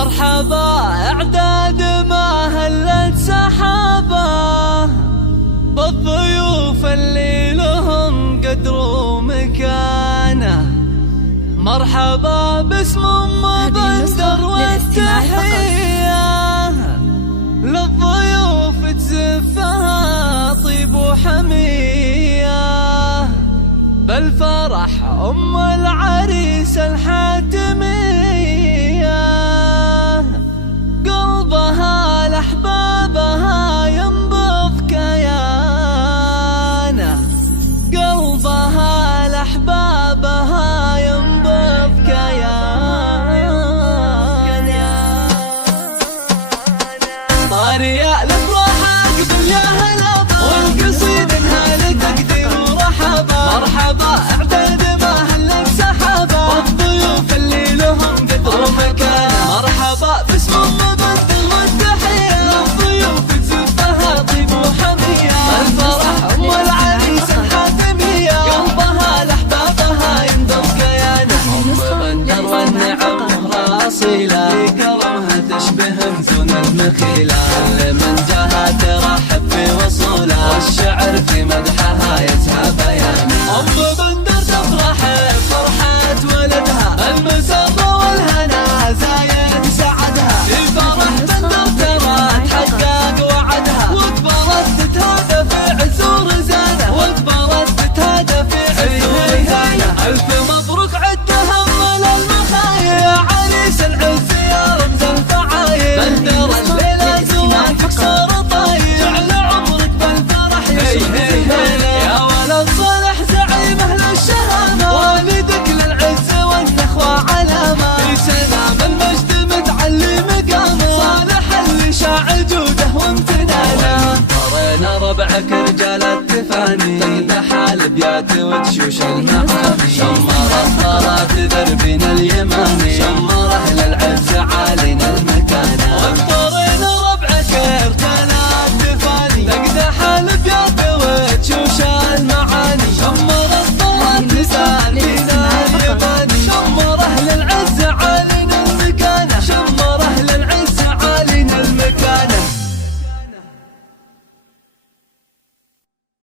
مرحبا اعداد ما هلت سحابه بالضيوف اللي لهم قدر ومكانه. مرحبا باسم مبندر والتحية للضيوف تزفها طيب وحمية. بالفرح ام العريس الحاتمية قلبها لأحبابها ينبض كيانه. قلبها لأحبابها ينبض كيانه. طارية الافراح قبل يا هلا والقصيد انها لتقدير ورحبا. مرحبا اعداد ما هلت سحابه والضيوف اللي لهم قدر ومكانه. مرحبا باسم مبندر والتحية للضيوف تزفها طيب وحمية. الفرح ام العريس الحاتمية قلبها لاحبابها ينبض كيانه. ام بندر والنعم راصيلة لكرمها تشبه مزون المخيلة. كل من جاها ترحب في وصولها والشعر في مدحها يزهى بيانه. ام بندر تفرح بفرحة ولدها المسرة والهنا زايد سعدها. في فرح بندر ترى تحقق وعدها وكبرت تتهادى في عزور زانه. وكبرت تتهادى في عزور زانه. الف مبروك عدها من المخايا يا عريس العز يا رمز الفعايل. بندر الليلة زواجك صار طايل جعل عمرك بالفرح يشوف زينه. يا ولد صالح زعيم اهل الشهامة والدك للعز والنخوة علامة. في سلام المجد متعلي مقامه صالح اللي شاع جوده وامتنانه. طرينا ربعك رجال التفاني تقدح الابيات وتشوش المعاني.